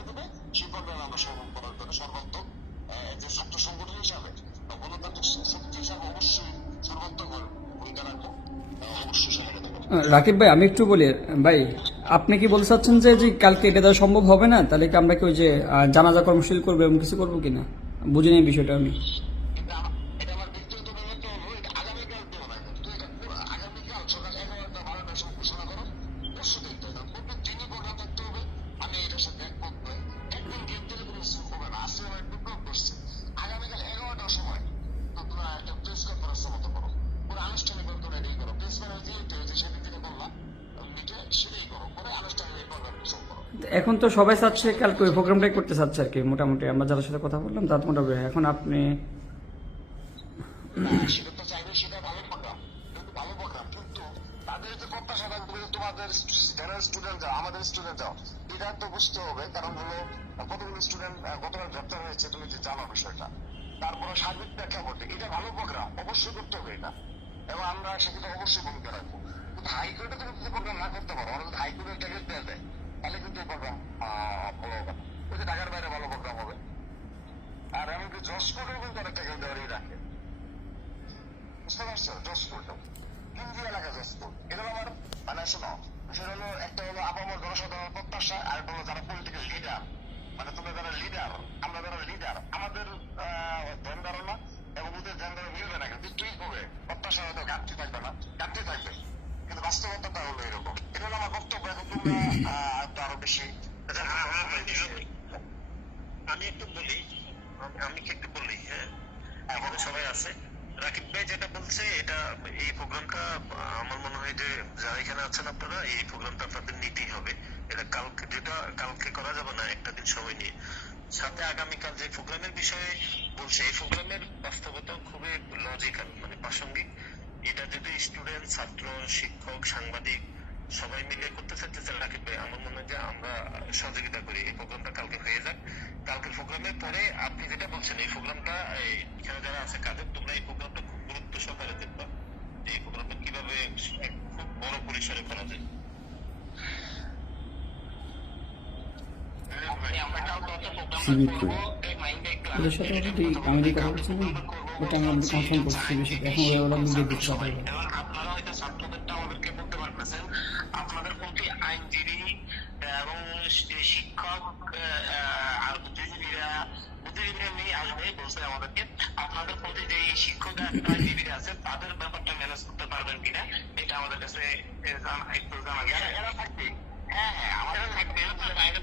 করে দেবে, সেই প্রোগ্রামে আমরা সফল করার জন্য সর্বাত্মক যে ছাত্র সংগঠন হিসাবে বা গণতান্ত্রিক শক্তি হিসাবে অবশ্যই সর্বাত্মক ভূমিকা রাখবো, অবশ্যই সহায়তা করবো। রাকিব ভাই, আমি একটু বলি ভাই, আপনি কি বলতে চাচ্ছেন যে কালকে এটা দেওয়া সম্ভব হবে না? তাহলে কি আমরা কি ওই যে জানাজা কর্মসূচি করবো এবং কিছু করবো কিনা? বুঝিনি এই বিষয়টা আমি। কিন্তু এটা আমার ব্যক্তিগত ব্যবহার হলো, এটা আগামীকাল দেবো না, কিন্তু এটা আগামীকাল সকাল 11টা 12টার সময় ঘোষণা করো, পরশু দেখতে হবে, প্রত্যেক দিনই প্রোগ্রাম থাকতে হবে। আমি এটার সাথে একমত নই, একদিন গেম দিলে কোনো কিছু হবে না। আজকে আমার বিপ্লব করছে, আগামীকাল 11টার সময় তোমরা একটা প্রেস কনফারেন্সের মতো করো, পুরো আনুষ্ঠানিক তোমরা এটাই করো, প্রেস কনফারেন্স যে সেদিন থেকে বললাম মিটে সেটাই করো, পরে আনুষ্ঠানিক এই প্রোগ্রাম শুরু করো। এখন তো সবাই চাচ্ছে কালকে ওই প্রোগ্রামটাই করতে চাচ্ছে আর কি, মোটামুটি আমরা যাদের সাথে কথা বললাম তার মোটামুটি। এখন আপনি সেটা তো চাইবে, সেটা ভালো প্রোগ্রাম, কিন্তু ভালো প্রোগ্রাম, কিন্তু তাদের যে প্রত্যাশা থাকবে যে তোমাদের যারা স্টুডেন্ট যাও, আমাদের স্টুডেন্ট যাও, এটা তো বুঝতে হবে। কারণ হলো কতগুলো স্টুডেন্ট গতকাল গ্রেপ্তার হয়েছে, তুমি যে জানো বিষয়টা, তারপরে সার্বিক প্রেক্ষাপটে এটা ভালো প্রোগ্রাম, অবশ্যই করতে হবে এটা, এবং আমরা সেক্ষেত্রে অবশ্যই ভূমিকা রাখবো। কিন্তু হাইকোর্টে তুমি যদি প্রোগ্রাম না করতে পারো, অর্থাৎ হাইকোর্টের ট্যাগেট দেওয়া যায়, তাহলে কিন্তু এই প্রোগ্রাম ভালো হবে না। ওই যে ঢাকার বাইরে ভালো প্রোগ্রাম হবে, আর এমনকি জজ কোর্টেও কিন্তু অনেক ট্যাগেট দেওয়ারই রাখে, বুঝতে পারছো? জজপুর হিন্দি এলাকা জজপুর, এটা আমার মানে শোনো, সেটা হলো একটা হলো আপামর জনসাধারণের প্রত্যাশা, আর একটা হলো যারা পলিটিক্যাল লিডার, মানে তোমরা যারা লিডার, আমরা যারা লিডার, আমাদের ধ্যান ধারণা এবং ওদের ধ্যান ধারণা মিলবে না, কিন্তু তুই হবে প্রত্যাশা হয়তো ঘাটতি থাকবে না, ঘাটতি থাকবে, কিন্তু বাস্তবতাটা হলো এরকম। এটা হলো আমার বক্তব্য। এখন তোমরা আরো বেশি আমি একটু বলি, আমি কি একটু বলি? হ্যাঁ, এখানে সবাই আছে। রাকিব ভাই যেটা বলছে, এটা এই প্রোগ্রামটা আমার মনে হয় যে যারা এখানে আছেন আপনারা, এই প্রোগ্রামটা আপনাদের নিতেই হবে। এটা কালকে, যেটা কালকে করা যাবে না, একটা দিন সময় নিয়ে। সাথে আগামীকাল যে প্রোগ্রামের বিষয়ে বলছে, এই প্রোগ্রামের বাস্তবতা খুবই লজিক্যাল, মানে প্রাসঙ্গিক। এটা যদি স্টুডেন্ট, ছাত্র, শিক্ষক, সাংবাদিক সবাই মিলে করতে চাইতেছে, রাকিব ভাই আমার মনে হয় যে আমরা সহযোগিতা করি, এই প্রোগ্রামটা কালকে হয়ে যাক। কালকের প্রোগ্রামের পরে আপনি যেটা বলছেন, এই প্রোগ্রামটা এখানে যারা আছে কাদের, তোমরা এই প্রোগ্রামটা খুব গুরুত্ব সহকারে দেখবা, যে এই প্রোগ্রামটা কিভাবে খুব বড় পরিসরে করা যায়। সিভিক ওদের সাথে অলরেডি আমি কথা বলছিলাম, ওটা আমি কনফার্ম করছি বিষয়টা, এখন ওরা নিজে দিচ্ছে কথা বলে। আপনারা হয়তো ছাত্রদেরটা আমাদেরকে বলতে পারতেছেন, আপনাদের প্রতি আইনজীবী এবং শিক্ষক আর বুদ্ধিজীবীরা নিয়ে আসবে বলছে আমাদেরকে, আপনাদের প্রতি যে শিক্ষক আইনজীবীরা আছে তাদের ব্যাপারটা ম্যানেজ করতে পারবেন কিনা, এটা আমাদের কাছে একটু জানা। এরা থাকবে, হ্যাঁ হ্যাঁ আমাদের থাকবে, বাইরে